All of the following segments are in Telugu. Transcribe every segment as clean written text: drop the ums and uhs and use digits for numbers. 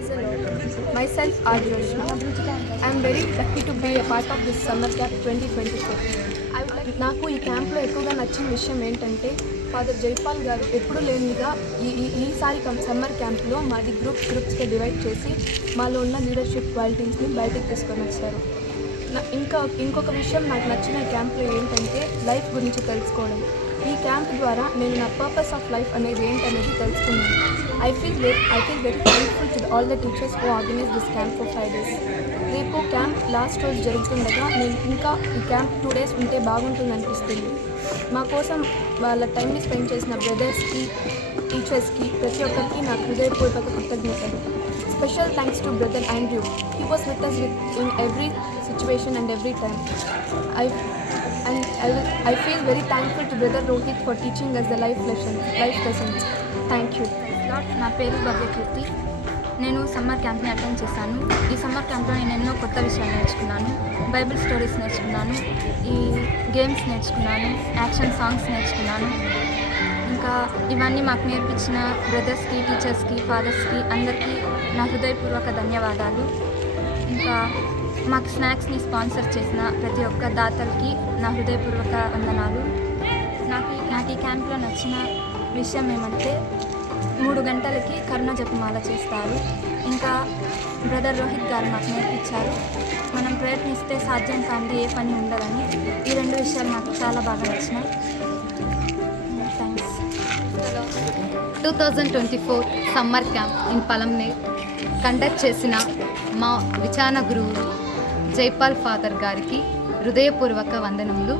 Praise the Lord. Myself, Adroshna. I am very lucky to be a part of this Summer Camp 2024. నాకు ఈ క్యాంప్లో ఎక్కువగా నచ్చిన విషయం ఏంటంటే ఫాదర్ జైపాల్ గారు ఎప్పుడు లేనిగా ఈసారి సమ్మర్ క్యాంప్లో మాది గ్రూప్స్గా డివైడ్ చేసి మాలో ఉన్న లీడర్షిప్ క్వాలిటీస్ని బయటకు తీసుకొని వచ్చారు. ఇంకొక విషయం నాకు నచ్చిన క్యాంప్లో ఏంటంటే లైఫ్ గురించి తెలుసుకోవడం. ఈ క్యాంప్ ద్వారా నేను నా పర్పస్ ఆఫ్ లైఫ్ అనేది ఏంటనేది తెలుసుకున్నాను. I feel very thankful to all the teachers who organise this camp for 5 days. రేపు క్యాంప్ లాస్ట్ రోజు జరుగుతుండగా నేను ఇంకా ఈ క్యాంప్ 2 days ఉంటే బాగుంటుంది అనిపిస్తుంది. మా కోసం వాళ్ళ టైంని స్పెండ్ చేసిన బ్రదర్స్కి, టీచర్స్కి, ప్రతి ఒక్కరికి నాకు హృదయపూర్వక కృతజ్ఞతలు. Special thanks to brother Andrew. He was with us in every situation and every time. I feel very thankful to brother Rohit for teaching us the life lessons. Thank you. నా పేరు భవ్యకీర్తి. నేను సమ్మర్ క్యాంప్ని అటెండ్ చేశాను. ఈ సమ్మర్ క్యాంప్లో నేను ఎన్నో కొత్త విషయాలు నేర్చుకున్నాను. బైబిల్ స్టోరీస్ నేర్చుకున్నాను, ఈ గేమ్స్ నేర్చుకున్నాను, యాక్షన్ సాంగ్స్ నేర్చుకున్నాను. ఇంకా ఇవన్నీ మాకు నేర్పించిన బ్రదర్స్కి, టీచర్స్కి, ఫాదర్స్కి అందరికీ నా హృదయపూర్వక ధన్యవాదాలు. ఇంకా మాకు స్నాక్స్ని స్పాన్సర్ చేసిన ప్రతి ఒక్క దాతలకి నా హృదయపూర్వక వందనాలు. నాకు ఈ క్యాంప్లో నచ్చిన విషయం ఏమంటే 3 గంటలకి కరుణ జపమాల చేస్తారు. ఇంకా బ్రదర్ రోహిత్ గారు మాకు నేర్పించారు, మనం ప్రయత్నిస్తే సాధ్యం కానిది ఏ పని ఉండదని. ఈ 2 విషయాలు నాకు చాలా బాగా నచ్చినాయి. Thanks. 2024 summer camp in Palamaner conduct చేసిన మా విచారణ గురువు జైపాల్ ఫాదర్ గారికి హృదయపూర్వక వందనములు.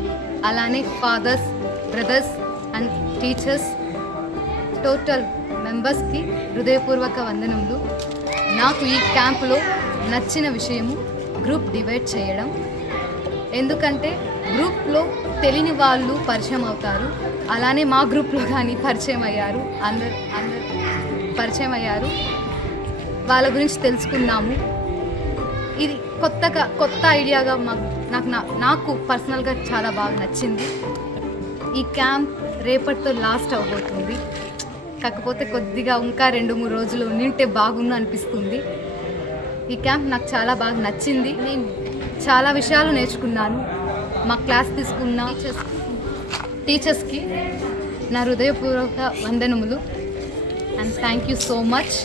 అలానే fathers, brothers and teachers, total మెంబర్స్కి హృదయపూర్వక వందనములు. నాకు ఈ క్యాంపులో నచ్చిన విషయము గ్రూప్ డివైడ్ చేయడం. ఎందుకంటే గ్రూప్లో తెలియని వాళ్ళు పరిచయం అవుతారు. అలానే మా గ్రూప్లో కానీ పరిచయం అయ్యారు, అందరు పరిచయం అయ్యారు. వాళ్ళ గురించి తెలుసుకున్నాము. ఇది కొత్త ఐడియాగా నాకు పర్సనల్గా చాలా బాగా నచ్చింది. ఈ క్యాంప్ రేపటితో లాస్ట్ అవబోతుంది. కాకపోతే కొద్దిగా ఇంకా 2-3 రోజులు ఉంటే బాగుండు అనిపిస్తుంది. ఈ క్యాంప్ నాకు చాలా బాగా నచ్చింది. నేను చాలా విషయాలు నేర్చుకున్నాను. మా క్లాస్ తీసుకున్న టీచర్స్కి నా హృదయపూర్వక వందనములు. And thank you so much.